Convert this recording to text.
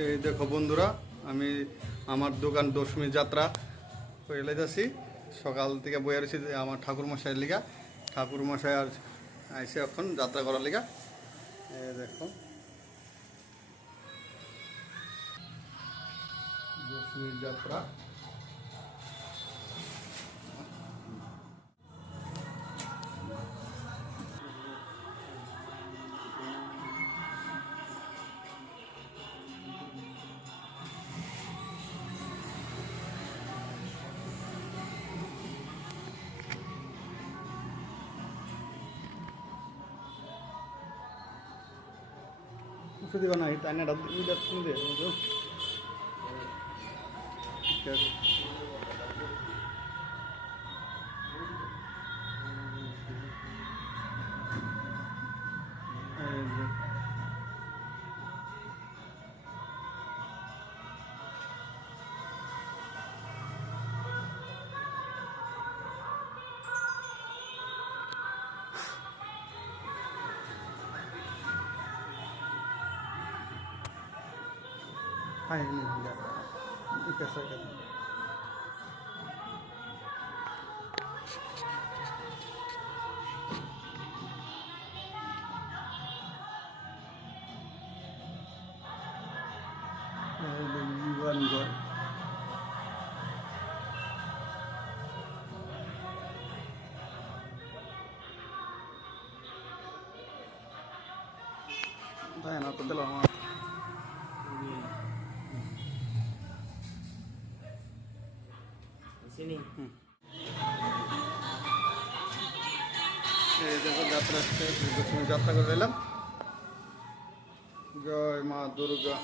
এই দেখো বন্ধুরা, আমি আমার দোকান দশমী যাত্রা করে যাচ্ছি। সকাল থেকে বয়ে রয়েছি আমার ঠাকুরমশাইয়ের লিগা। ঠাকুরমশাই আর আইসে এখন যাত্রা করার লিগা। এই দেখো দশমীর যাত্রা। Sudah mana itu tanya dapat ini dapat ini deh itu. Hai ini enggak. Ini kasar kan. One gol. Tayo na to dalawa. Sini. এই দেখো যাত্রা যাত্রা করে এলাম। জয় মা দুর্গা।